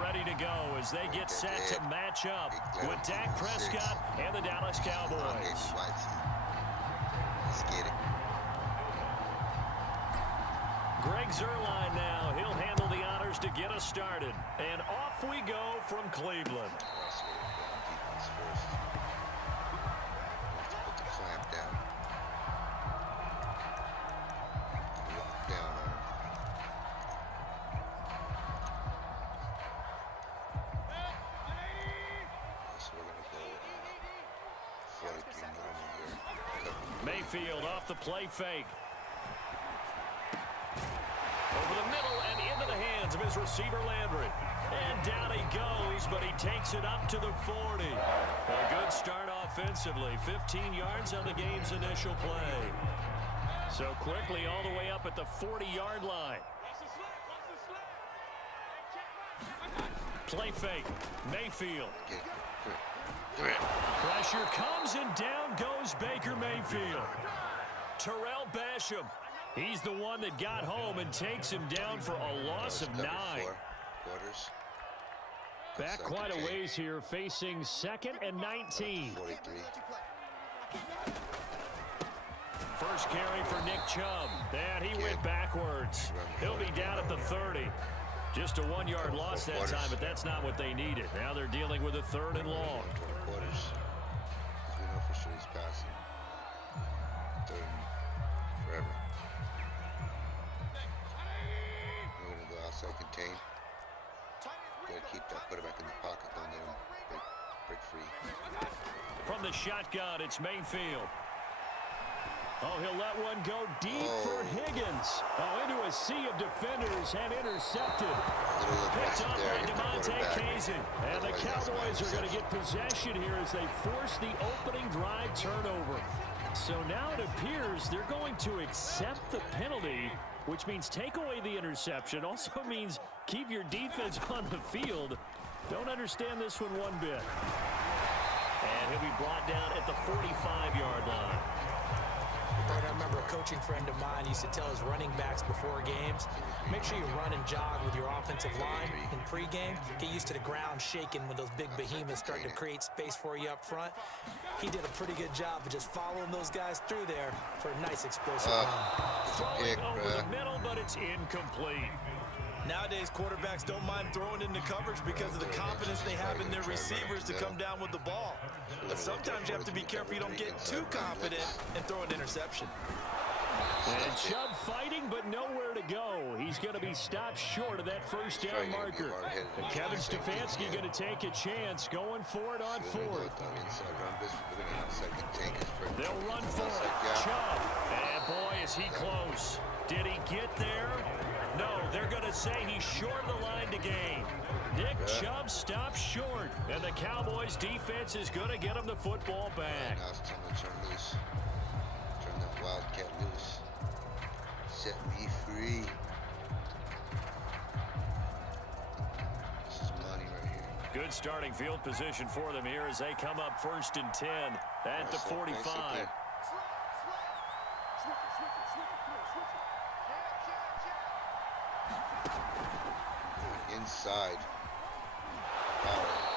Ready to go as they get set to match up with Dak Prescott and the Dallas Cowboys. Let's get it. Greg Zuerlein now. He'll handle the honors to get us started. And off we go from Cleveland. Defense first. Put the clamp down. Lock down on him. So we're going to go 43 normal here. Mayfield off the play fake. Over the middle and into the hands of his receiver Landry. And down he goes, but he takes it up to the 40. A good start offensively. 15 yards on the game's initial play. So quickly all the way up at the 40-yard line. Play fake. Mayfield. Pressure comes and down goes Baker Mayfield. Terrell Basham. He's the one that got home and takes him down for a loss of 9. Back quite a ways here, facing 2nd and 19. 43. First carry for Nick Chubb. And he went backwards. He'll be down at the 30. Just a 1-yard loss that time, but that's not what they needed. Now they're dealing with a 3rd and long. We know for sure he's passing. 3rd and forever. We're going to go outside contain. Got to keep that. Put it back in the pocket. Don't let him break free. From the shotgun, it's Mayfield. Oh, he'll let one go deep for Higgins. Oh, into a sea of defenders and intercepted. Picked up by Demonte Kazin. And the Cowboys are going to get possession here as they force the opening drive turnover. So now it appears they're going to accept the penalty, which means take away the interception. Also means keep your defense on the field. Don't understand this one one bit. And he'll be brought down at the 45-yard line. I remember a coaching friend of mine used to tell his running backs before games, make sure you run and jog with your offensive line in pregame. Get used to the ground shaking when those big behemoths start to create space for you up front. He did a pretty good job of just following those guys through there for a nice explosive run. Throwing over the middle, but it's incomplete. Nowadays, quarterbacks don't mind throwing into coverage because of the confidence they have in their receivers to come down with the ball. But sometimes you have to be careful you don't get too confident and throw an interception. And Chubb fighting, but nowhere to go. He's going to be stopped short of that first down marker. And Kevin Stefanski going to take a chance going for it on 4th. They'll run for it. Chubb. And boy, is he close. Did he get there? No, they're going to say he's short of the line to gain. Nick Chubb stops short, and the Cowboys' defense is going to get him the football back. Now it's time to turn loose. Turn that Wildcat loose. Set me free. This is money right here. Good starting field position for them here as they come up 1st and 10 at the 45. Inside.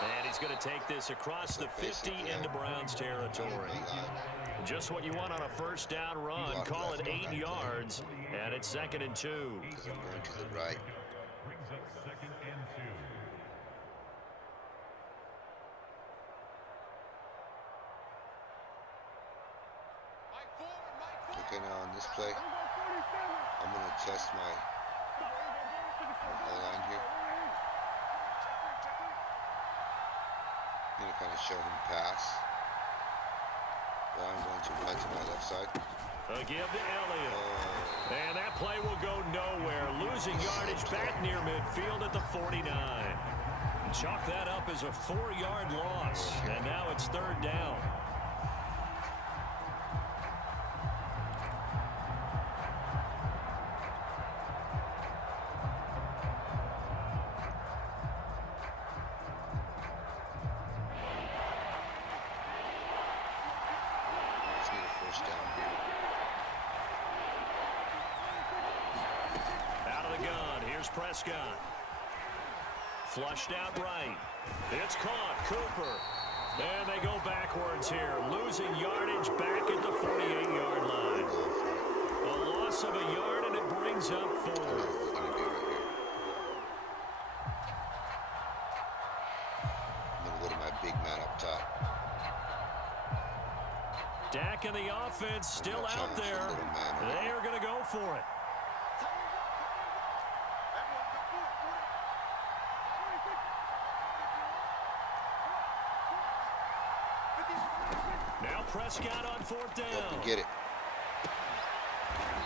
And he's going to take this across the 50 into Browns territory. Just what you want on a first down run. Call it 8 yards, and it's 2nd and 2. I'm going to the right. Okay, now on this play, I'm going to test my line here. I'm going to kind of show him pass. But I'm going to run to my left side. A give to Elliott. And that play will go nowhere. Losing yardage back near midfield at the 49. Chalk that up as a 4-yard loss. And now it's 3rd down. Prescott. Flushed out right. It's caught. Cooper. And they go backwards here. Losing yardage back at the 48-yard line. A loss of a yard, and it brings up 4. I'm going to go to my big man up top. Dak and the offense still out there. They are going to go for it. Now Prescott on 4th down. Get it.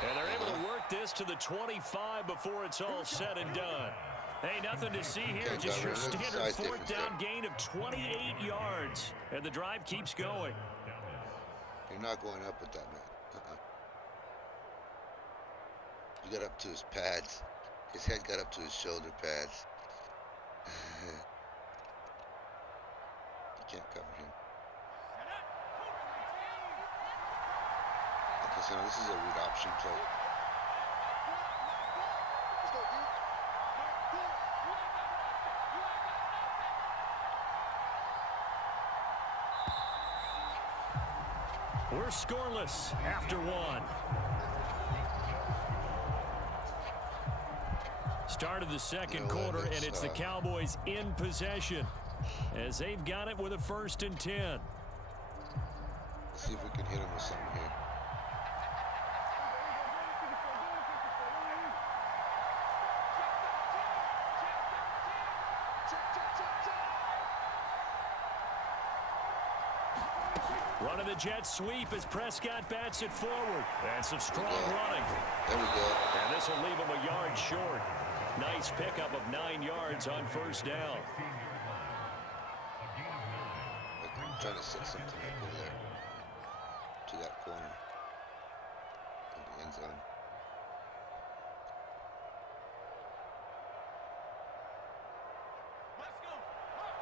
And they're able to work this to the 25 before it's all said and done. Hey, nothing to see here. Just your standard 4th down gain of 28 yards. And the drive keeps going. You're not going up with that, man. He got up to his pads. His head got up to his shoulder pads. You can't cover him. Okay, so now this is a read option play. We're scoreless after 1. Start of the second quarter, and it's the Cowboys in possession as they've got it with a 1st and 10. Let's see if we can hit him with something here. Running the jet sweep as Prescott bats it forward. And some strong running. There we go. And this will leave him a yard short. Nice pickup of 9 yards on 1st down. I'm trying to set something up over there. To that corner. In the end zone.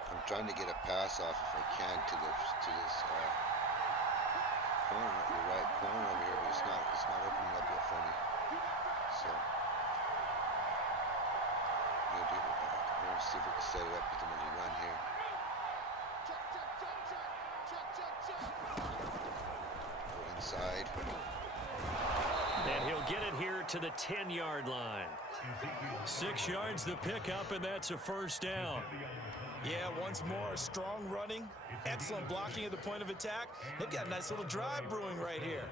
I'm trying to get a pass off if I can to this corner, the right corner over here, but it's not opening up yet for me. So I'm gonna see if we can set it up with him as we run here. Go inside. And he'll get it here to the 10-yard line. 6 yards the pickup, and that's a 1st down. Yeah, once more, strong running, excellent blocking at the point of attack. They've got a nice little drive brewing right here.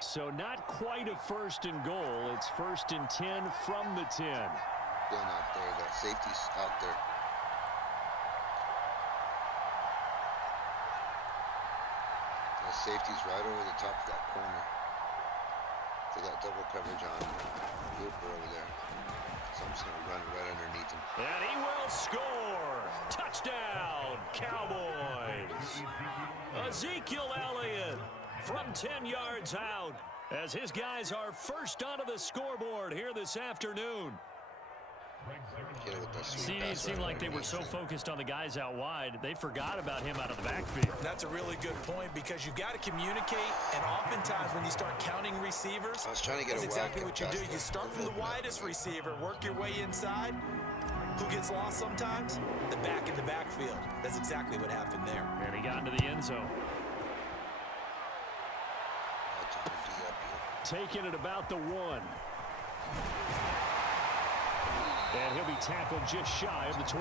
So not quite a 1st and goal. It's 1st and 10 from the 10. Going out there, that safety's out there. The safety's right over the top of that corner. They got double coverage on Cooper over there. So I'm just going to run right underneath him. And he will score. Touchdown, Cowboys. Ezekiel Elliott from 10 yards out as his guys are first onto the scoreboard here this afternoon. See, it seemed like they were so focused on the guys out wide, they forgot about him out of the backfield. That's a really good point because you've got to communicate, and oftentimes when you start counting receivers, I was trying to get that's a exactly what you do. You pass. start from the widest receiver, work your way inside. Who gets lost sometimes? The back in the backfield. That's exactly what happened there. And he got into the end zone. Taking it about the 1. And he'll be tackled just shy of the 25.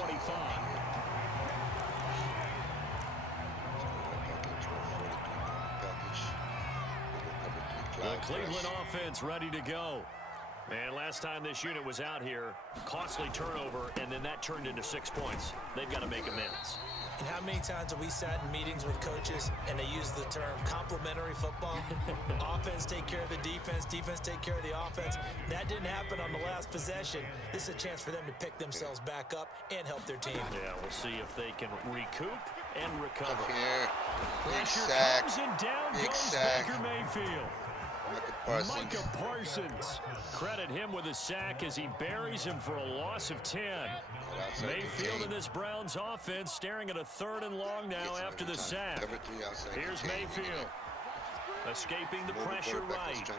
The Cleveland offense ready to go. And last time this unit was out here, costly turnover, and then that turned into 6 points. They've got to make amends. And how many times have we sat in meetings with coaches and they use the term complementary football? Offense take care of the defense, defense take care of the offense. That didn't happen on the last possession. This is a chance for them to pick themselves back up and help their team. Yeah, we'll see if they can recoup and recover. Come here. Big Pressure sack. comes and down Big goes sack. Baker Mayfield. Micah Parsons. Credit him with a sack as he buries him for a loss of 10. Mayfield in this Browns offense staring at a 3rd and long now after the sack. Here's Mayfield. Escaping the pressure right.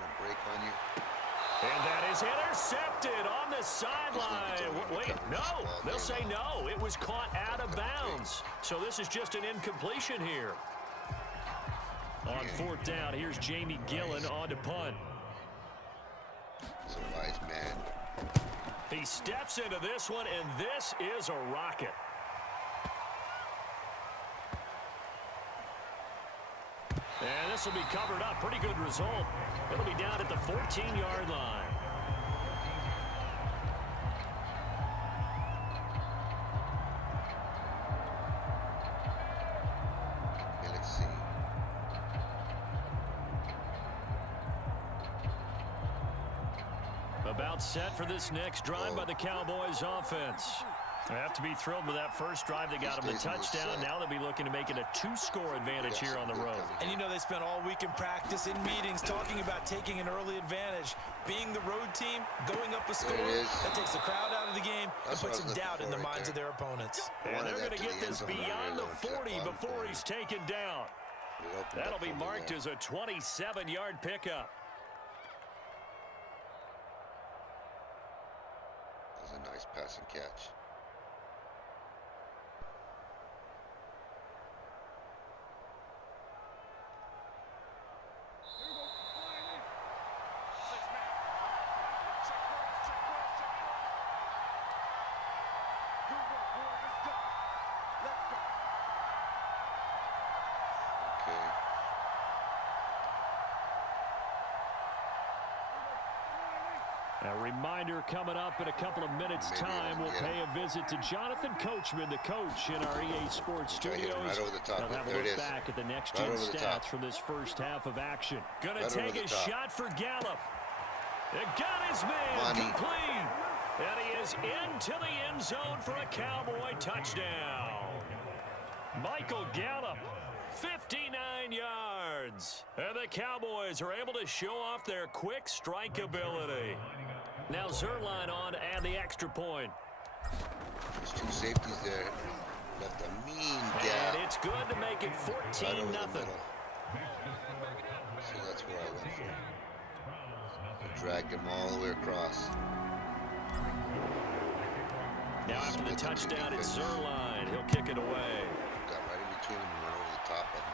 And that is intercepted on the sideline. Wait, no. They'll say no. It was caught out of bounds. So this is just an incompletion here. On 4th down, here's Jamie Gillen on to punt. He's a wise man. He steps into this one, and this is a rocket. And this will be covered up. Pretty good result. It'll be down at the 14-yard line. Okay, let's see. About set for this next drive by the Cowboys offense. They have to be thrilled with that first drive. They got them the touchdown. Now they'll be looking to make it a 2-score advantage here on the road. And you know they spent all week in practice, in meetings, talking about taking an early advantage. Being the road team, going up a score, that takes the crowd out of the game and puts some doubt in the minds of their opponents. And they're going to get this beyond the 40 before he's taken down. That'll be marked as a 27-yard pickup. That was a nice pass and catch. A reminder coming up in a couple of minutes' time. We'll pay a visit to Jonathan Coachman, the coach in our EA Sports Studios. Right over the top. They'll have a look back at the next-gen stats from this first half of action. Gonna take a shot for Gallup. It got his man complete. And he is into the end zone for a Cowboy touchdown. Michael Gallup, 59 yards. And the Cowboys are able to show off their quick strike ability. Now Zerline on to add the extra point. There's 2 safeties there. Left a mean gap. And it's good to make it 14-0. So that's where I went for. I dragged him all the way across. Now after the touchdown, it's Zerline. He'll kick it away. Got right in between him and went over the top of him.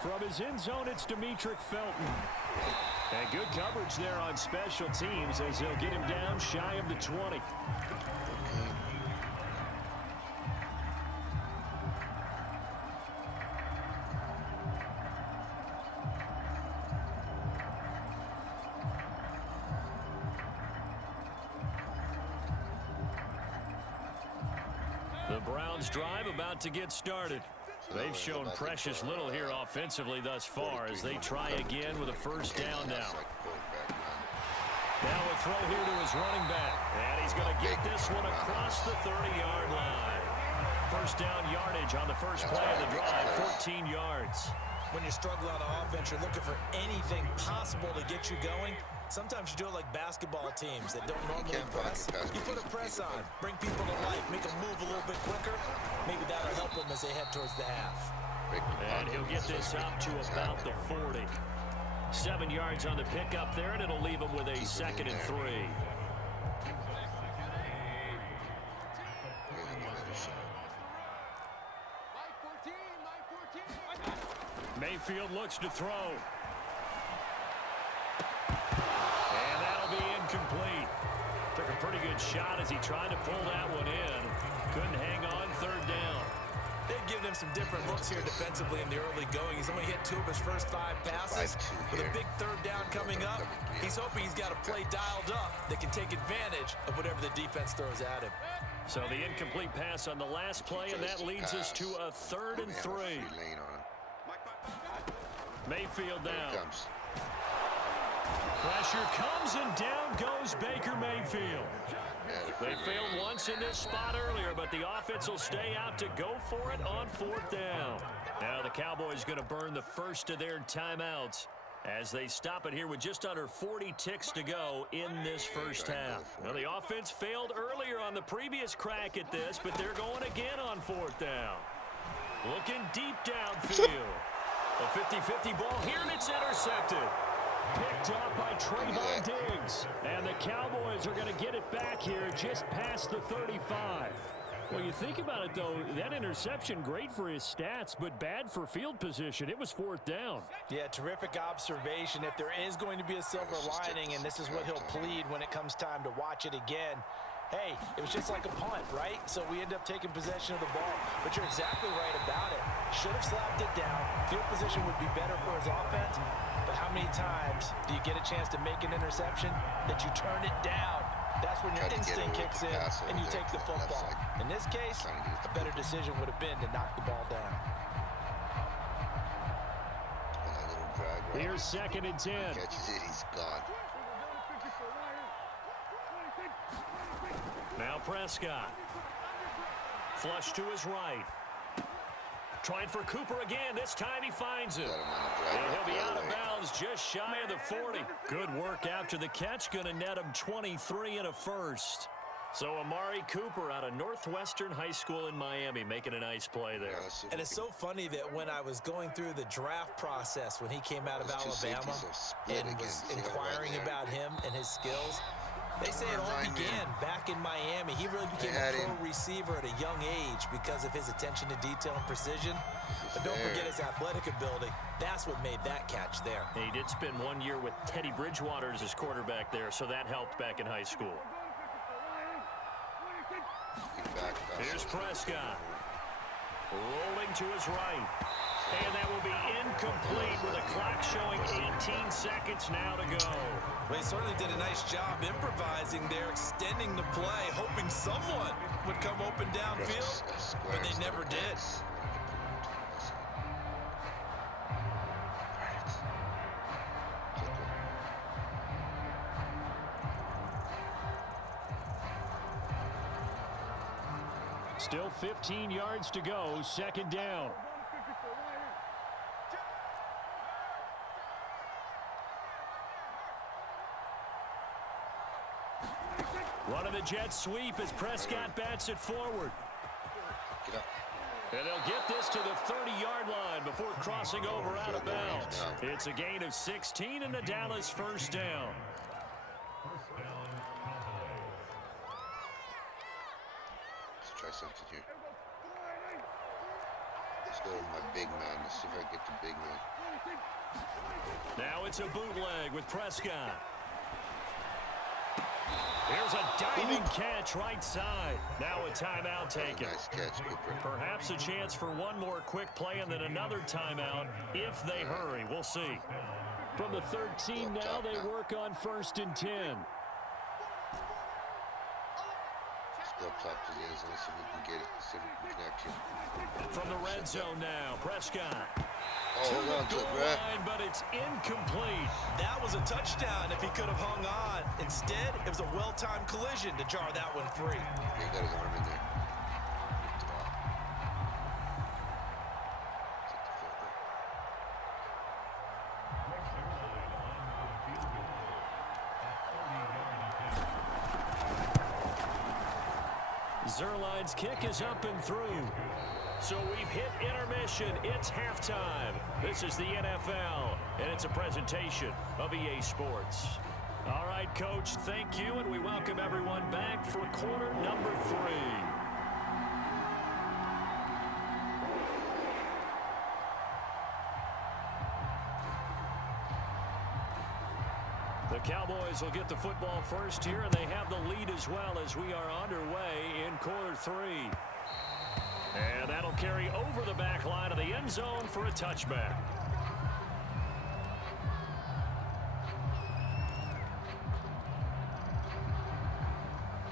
From his end zone, it's Demetric Felton. And good coverage there on special teams as they'll get him down shy of the 20. The Browns drive about to get started. They've shown precious little here offensively thus far as they try again with a first down now. Now a throw here to his running back. And he's going to get this one across the 30-yard line. First down yardage on the first play of the drive, 14 yards. When you're struggling on offense, you're looking for anything possible to get you going. Sometimes you do it like basketball teams that don't normally press. You put a press on, bring people to life, make them move a little bit quicker. Maybe that'll help them as they head towards the half. And he'll get this up to about the 40. 7 yards on the pickup there, and it'll leave him with a 2nd and 3. Mayfield looks to throw. And that'll be incomplete. Took a pretty good shot as he tried to pull that one in. Couldn't hang on, 3rd down. They've given him some different looks here defensively in the early going. He's only hit 2 of his first 5 passes. With a big 3rd down coming up, he's hoping he's got a play dialed up that can take advantage of whatever the defense throws at him. So the incomplete pass on the last play, and that leads us to a 3rd and 3. Mayfield down. Pressure comes, and down goes Baker Mayfield. They failed once in this spot earlier, but the offense will stay out to go for it on 4th down. Now the Cowboys going to burn the first of their timeouts as they stop it here with just under 40 ticks to go in this first half. Well, the offense failed earlier on the previous crack at this, but they're going again on 4th down. Looking deep downfield. A 50-50 ball here, and it's intercepted. Picked up by Trayvon Diggs. And the Cowboys are going to get it back here just past the 35. Well, you think about it, though, that interception, great for his stats, but bad for field position. It was 4th down. Yeah, terrific observation. If there is going to be a silver lining, and this is what he'll plead when it comes time to watch it again, hey, it was just like a punt, right? So we end up taking possession of the ball. But you're exactly right about it. Should have slapped it down. Field position would be better for his offense. But how many times do you get a chance to make an interception that you turn it down? That's when your instinct kicks in and you take the football. In this case, a better decision would have been to knock the ball down. Here's 2nd and 10. Catches it, he's gone. Now Prescott. Flush to his right. Trying for Cooper again. This time he finds it. And he'll be out of bounds just shy of the 40. Good work after the catch. Going to net him 23 and a first. So Amari Cooper out of Northwestern High School in Miami making a nice play there. And it's so funny that when I was going through the draft process when he came out of Alabama and was inquiring about him and his skills, they say it all began back in Miami. He really became a pro receiver at a young age because of his attention to detail and precision. But don't forget his athletic ability. That's what made that catch there. He did spend 1 year with Teddy Bridgewater as his quarterback there, so that helped back in high school. Here's Prescott. Rolling to his right. And that will be incomplete with a clock showing 18 seconds now to go. They certainly did a nice job improvising there, extending the play, hoping someone would come open downfield, but they never did. Still 15 yards to go, 2nd down. One of the Jets sweep as Prescott bats it forward. And they'll get this to the 30-yard line before crossing over out of bounds. It's a gain of 16 and a Dallas 1st down. Let's try something here. Let's go with my big man. Let's see if I get the big man. Now it's a bootleg with Prescott. Here's a diving catch right side. Now a timeout taken. Nice catch, Cooper. Perhaps a chance for one more quick play and then another timeout if they hurry. We'll see. From the 13 now, they work on 1st and 10. Let's go up top to the end zone, see if we can get it. See if we can connect here. From the red zone now, Prescott. Oh, hold on to it, Brad. But it's incomplete. That was a touchdown if he could have hung on. Instead, it was a well-timed collision to jar that one free. He got his arm in there. Zerline's kick is up and through. So we've hit intermission. It's halftime. This is the NFL, and it's a presentation of EA Sports. All right, Coach, thank you, and we welcome everyone back for quarter number 3. The Cowboys will get the football first here, and they have the lead as well as we are underway in quarter 3. And that'll carry over the back line of the end zone for a touchback.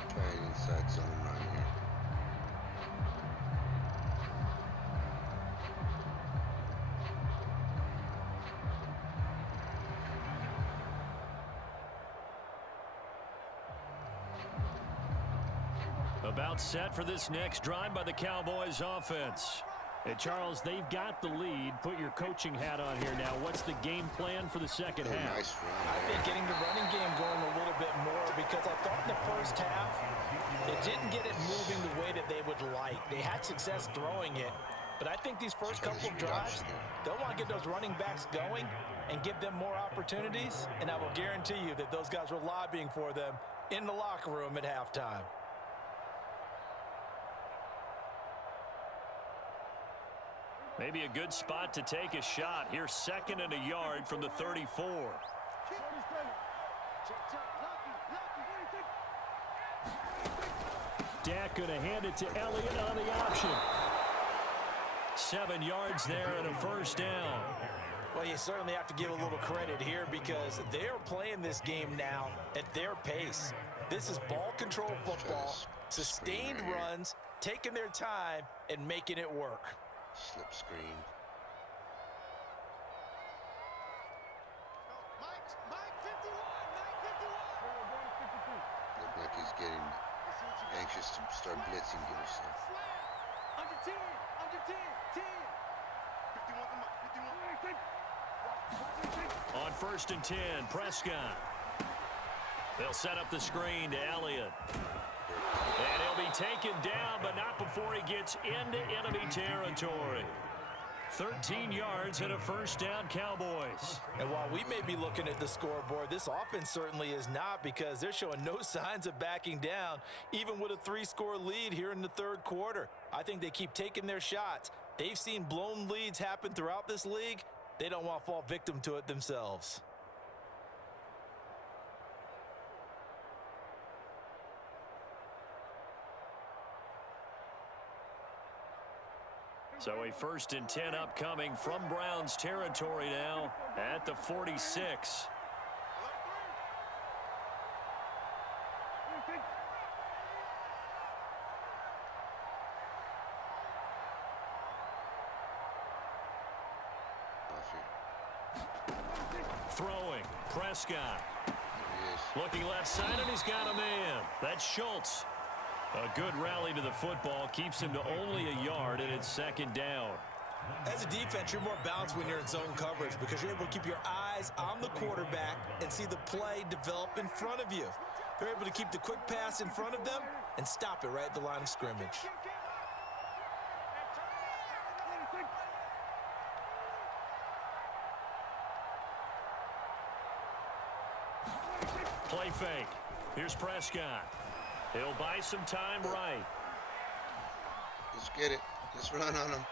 Trying inside zone run here. About set for this next drive by the Cowboys offense. And Charles, they've got the lead. Put your coaching hat on here now. What's the game plan for the second half? Nice run. I think getting the running game going a little bit more, because I thought in the first half they didn't get it moving the way that they would like. They had success throwing it, but I think these first couple of drives, they'll want to get those running backs going and give them more opportunities, and I will guarantee you that those guys were lobbying for them in the locker room at halftime. Maybe a good spot to take a shot. Here's 2nd and a yard from the 34. Dak going to hand it to Elliott on the option. 7 yards there and a first down. Well, you certainly have to give a little credit here because they're playing this game now at their pace. This is ball control football, sustained runs, taking their time, and making it work. Slip screen. Look like he's getting anxious to start blitzing. Give us some. Under 10, under 10, 10. 51. On 1st and 10, Prescott. They'll set up the screen to Elliott. And he'll be taken down, but not before he gets into enemy territory. 13 yards and a first down, Cowboys. And while we may be looking at the scoreboard, this offense certainly is not, because they're showing no signs of backing down, even with a 3-score lead here in the third quarter. I think they keep taking their shots. They've seen blown leads happen throughout this league. They don't want to fall victim to it themselves. So a 1st and 10 upcoming from Browns territory now at the 46. Throwing, Prescott. Looking left side, and he's got a man. That's Schultz. A good rally to the football keeps him to only a yard, and it's 2nd down. As a defense, you're more balanced when you're in zone coverage because you're able to keep your eyes on the quarterback and see the play develop in front of you. They're able to keep the quick pass in front of them and stop it right at the line of scrimmage. Play fake. Here's Prescott. He'll buy some time right. Let's get it. Let's run on him.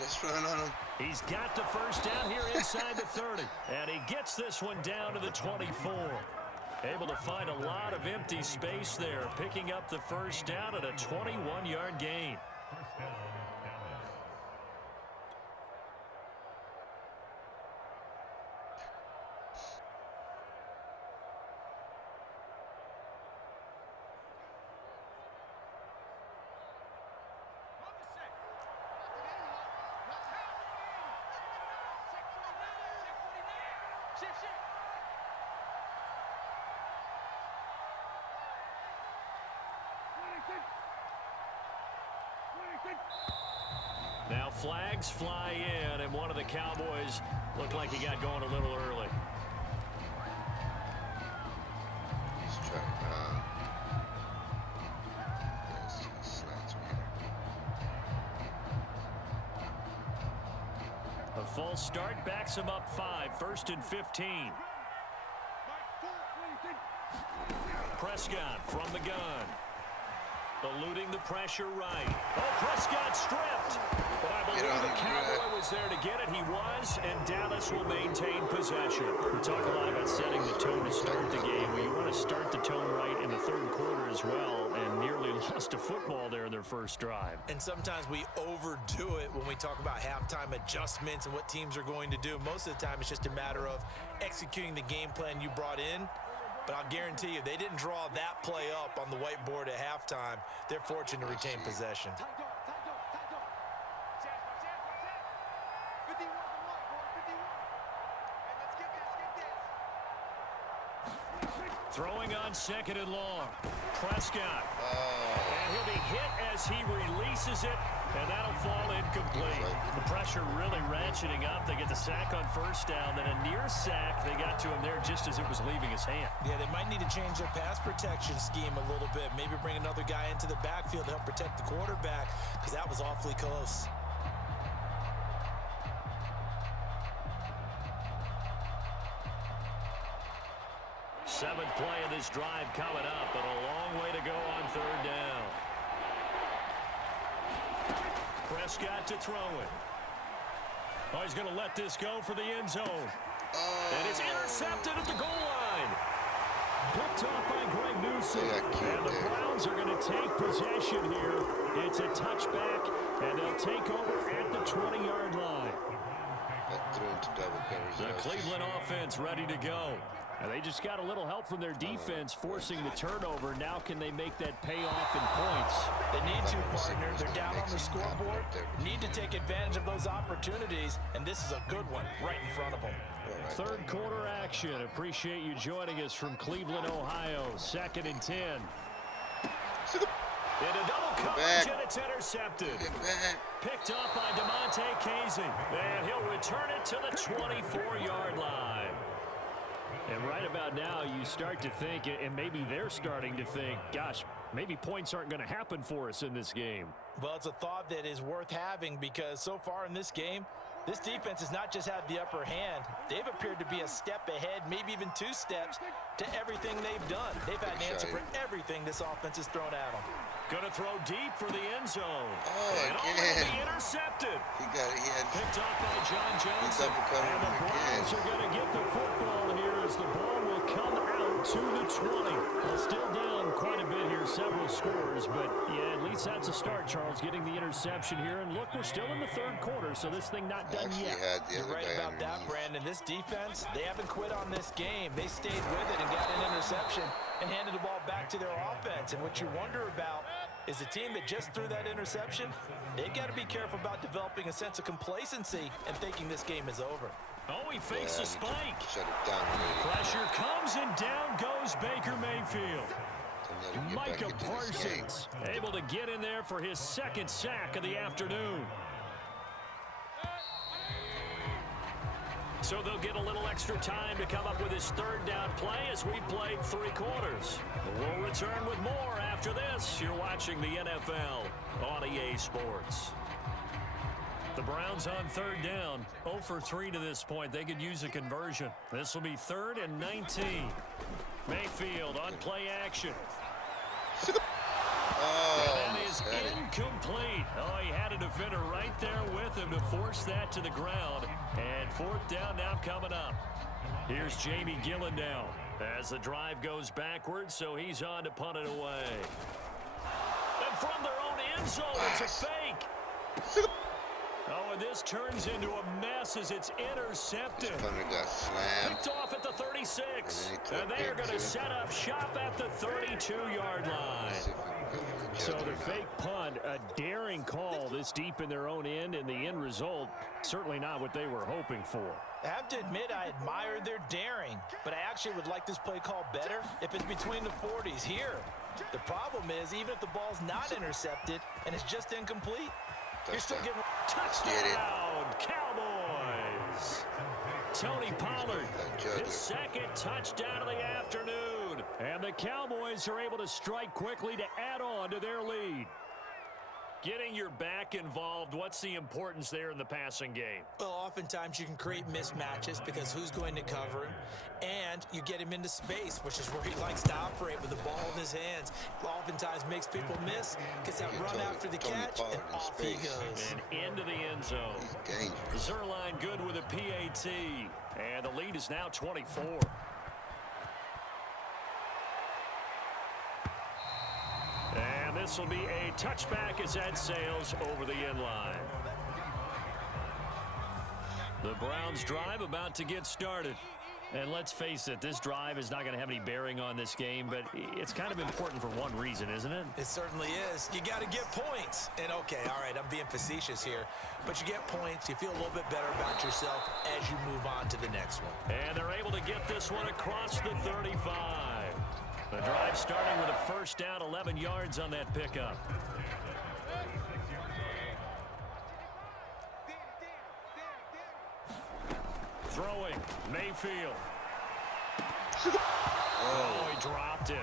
Let's run on him. He's got the first down here inside the 30. And he gets this one down to the 24. Able to find a lot of empty space there, picking up the first down at a 21-yard gain. Now flags fly in, and one of the Cowboys looked like he got going a little early. Let's try slants A false start backs him up 5, 1st and 15. Prescott from the gun. Eluding the pressure right. Oh, Prescott stripped. But I believe the Cowboy was there to get it. He was, and Dallas will maintain possession. We talk a lot about setting the tone to start the game. Well, you want to start the tone right in the third quarter as well, and nearly lost a football there in their first drive. And sometimes we overdo it when we talk about halftime adjustments and what teams are going to do. Most of the time, it's just a matter of executing the game plan you brought in. But I'll guarantee you, they didn't draw that play up on the whiteboard at halftime. They're fortunate to retain possession. Throwing on on 2nd and long. Prescott. And he'll be hit as he releases it, and that'll fall incomplete. The pressure really ratcheting up. They get the sack on 1st down, then a near sack. They got to him there just as it was leaving his hand. Yeah, they might need to change their pass protection scheme a little bit. Maybe bring another guy into the backfield to help protect the quarterback, because that was awfully close. Seventh play of this drive coming up, but a long way to go on 3rd down. Prescott to throw it. Oh, he's going to let this go for the end zone. And it's intercepted at the goal line. Picked off by Greg Newsom. And the Browns are going to take possession here. It's a touchback, and they'll take over at the 20-yard line. The Cleveland offense ready to go. And they just got a little help from their defense forcing the turnover. Now can they make that pay off in points? They need to, partner. They're down on the scoreboard. Need to take advantage of those opportunities, and this is a good one right in front of them. 3rd quarter action. Appreciate you joining us from Cleveland, Ohio. 2nd and 10. Into double coverage, and it's intercepted. Picked up by DeMonte Casey. And he'll return it to the 24-yard line. And right about now, you start to think, and maybe they're starting to think, gosh, maybe points aren't going to happen for us in this game. Well, it's a thought that is worth having, because so far in this game, this defense has not just had the upper hand. They've appeared to be a step ahead, maybe even 2 steps, to everything they've done. They've had an answer for everything this offense has thrown at them. Going to throw deep for the end zone. And again. Be intercepted. He had picked up by John Johnson. And the Browns are going to get the football here as the ball will come out to the 20. Well, still down quite a bit here, several scores, but yeah, at least that's a start, Charles, getting the interception here. And look, we're still in the 3rd quarter, so this thing not done yet. You're right about that, Brandon. This defense, they haven't quit on this game. They stayed with it and got an interception and handed the ball back to their offense. And what you wonder about is the team that just threw that interception, they've got to be careful about developing a sense of complacency and thinking this game is over. Oh, he fakes a spike. Shut it down. Pressure comes, and down goes Baker Mayfield. Micah Parsons able to get in there for his 2nd sack of the afternoon. So they'll get a little extra time to come up with his 3rd down play as we played 3 quarters. We'll return with more after this. You're watching the NFL on EA Sports. The Browns on 3rd down, 0 for 3 to this point. They could use a conversion. This will be 3rd and 19. Mayfield on play action. And that is incomplete. Oh, he had a defender right there with him to force that to the ground. And 4th down now coming up. Here's Jamie Gillen now as the drive goes backwards, so he's on to punt it away. And from their own end zone, it's a fake. Oh, and this turns into a mess as it's intercepted. Picked off at the 36. And they are going to set up shop at the 32-yard line. So the fake punt, a daring call this deep in their own end, and the end result, certainly not what they were hoping for. I have to admit, I admire their daring, but I actually would like this play call better if it's between the 40s here. The problem is, even if the ball's not intercepted and it's just incomplete, you're still getting touchdown, Cowboys. Tony Pollard, his 2nd touchdown of the afternoon. And the Cowboys are able to strike quickly to add on to their lead. Getting your back involved, what's the importance there in the passing game? Well, oftentimes you can create mismatches because who's going to cover him? And you get him into space, which is where he likes to operate with the ball in his hands. Oftentimes makes people miss, gets that run after the catch, and off he goes. And into the end zone. Zerline good with a PAT. And the lead is now 24. And this will be a touchback as that sails over the end line. The Browns drive about to get started. And let's face it, this drive is not going to have any bearing on this game, but it's kind of important for one reason, isn't it? It certainly is. You got to get points. And okay, all right, I'm being facetious here, but you get points, you feel a little bit better about yourself as you move on to the next one. And they're able to get this one across the 35. The drive starting with a first down, 11 yards on that pickup. Throwing, Mayfield. Oh, he dropped it.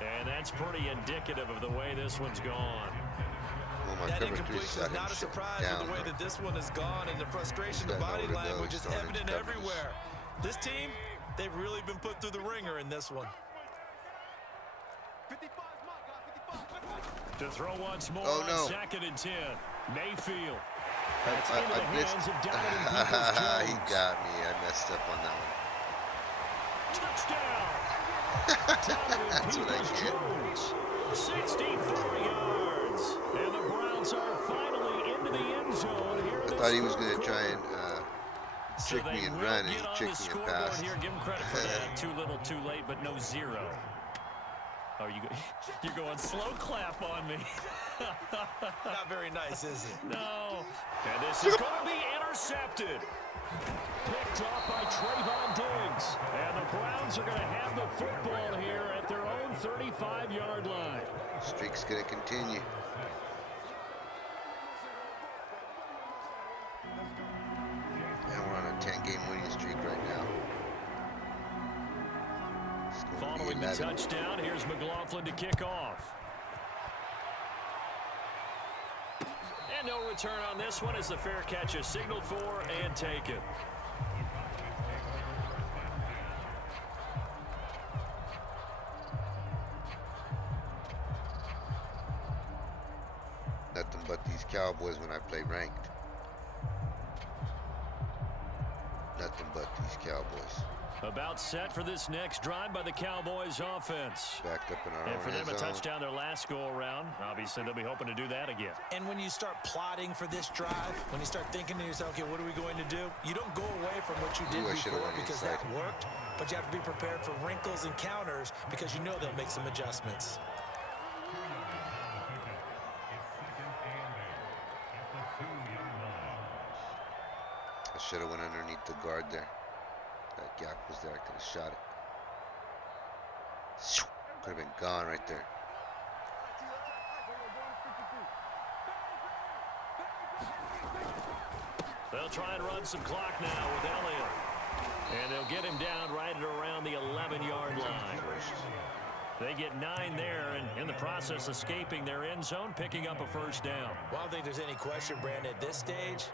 And that's pretty indicative of the way this one's gone. Well, That incompletion is not a surprise with the way that this one has gone, and the frustration, the body language is evident everywhere. This team, they've really been put through the ringer in this one. To throw once more Oh, no. on 2nd and 10. Mayfield. I missed. Hands of Donovan He Peoples-Jones. got me. I messed up on that one. Touchdown! Donovan That's what I did. Peoples-Jones. 64 yards. And the Browns are finally into the end zone here. I thought he was going to try and trick me and run, and he tricked me and passed. Here. Give him credit for that. Too little, too late, but no zero. Oh, you're going slow clap on me. Not very nice, is it? No. And this is going to be intercepted. Picked off by Trayvon Diggs. And the Browns are going to have the football here at their own 35-yard line. Streak's going to continue. And we're on a 10-game winning streak right now. Following the touchdown, here's McLaughlin to kick off. And no return on this one as the fair catch is signaled for and taken. Nothing but these Cowboys when I play ranked. Nothing but these Cowboys. About set for this next drive by the Cowboys offense. Backed up in our And own for them, end a zone. touchdown their last go-around. Obviously, they'll be hoping to do that again. And when you start plotting for this drive, when you start thinking to yourself, okay, what are we going to do? You don't go away from what you did Ooh, I should've before went because inside. that worked, but you have to be prepared for wrinkles and counters because you know they'll make some adjustments. I should have went underneath the guard there. That gap was there. I could have shot it. Could have been gone right there. They'll try and run some clock now with Elliott. And they'll get him down right at around the 11-yard line. They get 9 there, and in the process, escaping their end zone, picking up a first down. Well, I don't think there's any question, Brandon, at this stage,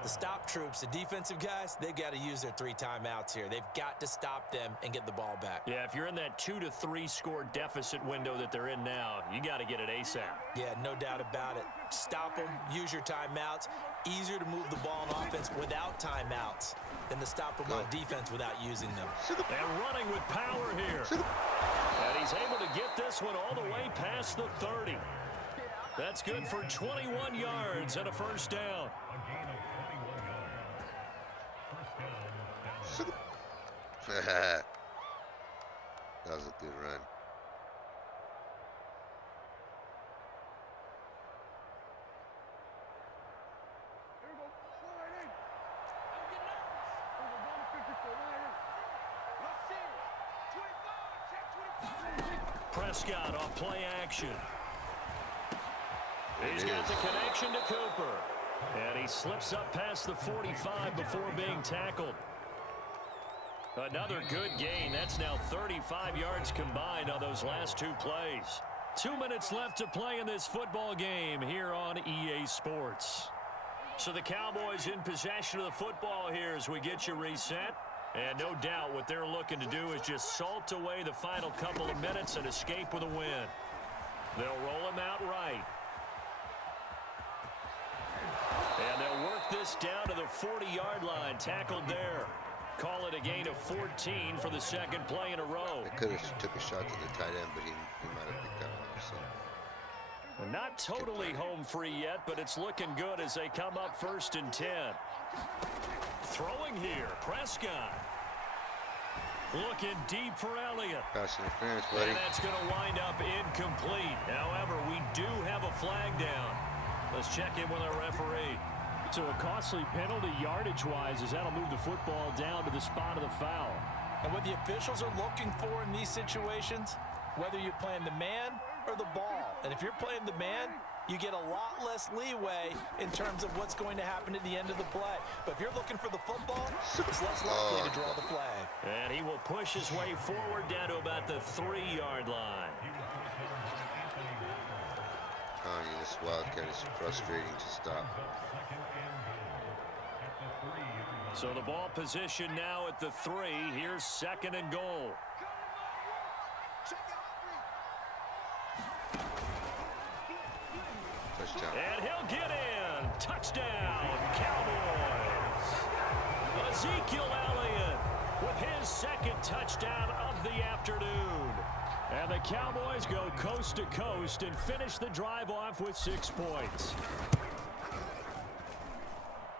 the stop troops, the defensive guys, they've got to use their 3 timeouts here. They've got to stop them and get the ball back. Yeah, if you're in that 2 to 3 score deficit window that they're in now, you got to get it ASAP. Yeah, no doubt about it. Stop them, use your timeouts. Easier to move the ball on offense without timeouts than to stop them on defense without using them. And running with power here. And he's able to get this one all the way past the 30. That's good for 21 yards and a first down. That was a good run. Prescott off play action. He's got the connection to Cooper. And he slips up past the 45 before being tackled. Another good gain. That's now 35 yards combined on those last 2 plays. 2 minutes left to play in this football game here on EA Sports. So the Cowboys in possession of the football here as we get you reset. And no doubt what they're looking to do is just salt away the final couple of minutes and escape with a win. They'll roll him out right. And they'll work this down to the 40-yard line. Tackled there. Call it a gain of 14 for the second play in a row. I could have took a shot to the tight end, but he might have picked that one off. So. Not totally home free yet, but it's looking good as they come up 1st and 10. Throwing here, Prescott. Looking deep for Elliott. Pass interference, buddy. And that's going to wind up incomplete. However, we do have a flag down. Let's check in with our referee. So a costly penalty yardage-wise as that'll move the football down to the spot of the foul. And what the officials are looking for in these situations, whether you're playing the man or the ball. And if you're playing the man, you get a lot less leeway in terms of what's going to happen at the end of the play. But if you're looking for the football, it's less likely to draw the flag. And he will push his way forward down to about the 3-yard line. Oh, this wildcat is frustrating to stop. So the ball position now at the 3. Here's 2nd and goal. Touchdown. And he'll get in. Touchdown, Cowboys. Ezekiel Elliott with his 2nd touchdown of the afternoon. And the Cowboys go coast to coast and finish the drive off with 6 points.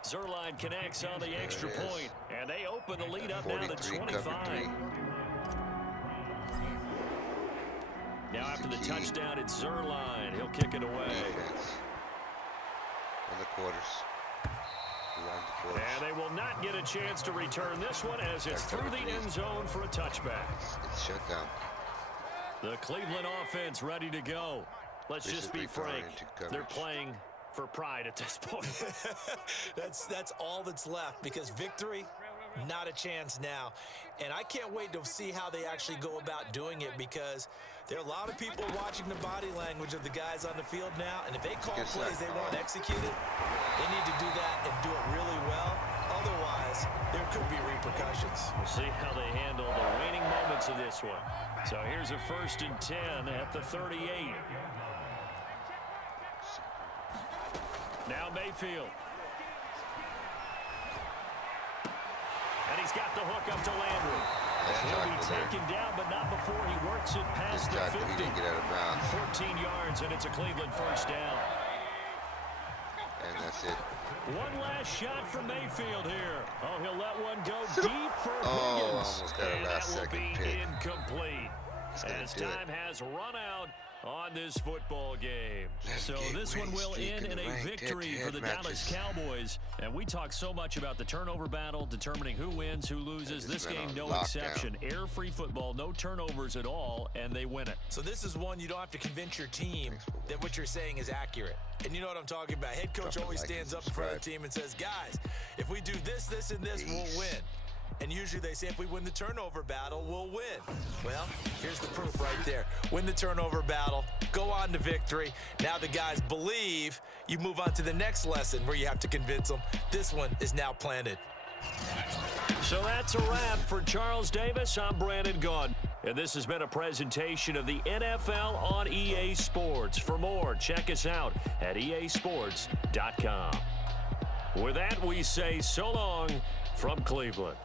Zerline connects on the extra point, and they open the lead up now to 25. Now after the touchdown, it's Zerline. He'll kick it away. Defense. On the quarters. Around the quarters. And they will not get a chance to return this one as it's through the end zone for a touchback. It's shut down. The Cleveland offense ready to go. Let's just be frank. They're playing for pride at this point. That's all that's left, because victory, not a chance now. And I can't wait to see how they actually go about doing it, because there are a lot of people watching the body language of the guys on the field now, and if they call plays they want executed, they need to do that and do it really well. Otherwise, there could be repercussions. We'll see how they handle the waning moments of this one. So here's a 1st and 10 at the 38. Now Mayfield. And he's got the hook up to Landry. And he'll be taken down, but not before he works it past the 50. He didn't get out of bounds. 14 yards, and it's a Cleveland 1st down. And that's it. One last shot from Mayfield here. Oh, he'll let one go deep for Higgins. Almost got a and last that will second be pick. incomplete. As time has run out on this football game. So this one will end in a victory for the Dallas Cowboys. And we talk so much about the turnover battle, determining who wins, who loses. This game, no exception. Air-free football, no turnovers at all, and they win it. So this is one you don't have to convince your team that what you're saying is accurate. And you know what I'm talking about. Head coach always stands up in front of the team and says, guys, if we do this, this, and this, we'll win. And usually they say if we win the turnover battle, we'll win. Well, here's the proof right there. Win the turnover battle, go on to victory. Now the guys believe. You move on to the next lesson where you have to convince them. This one is now planted. So that's a wrap for Charles Davis. I'm Brandon Gaudin. And this has been a presentation of the NFL on EA Sports. For more, check us out at easports.com. With that, we say so long from Cleveland.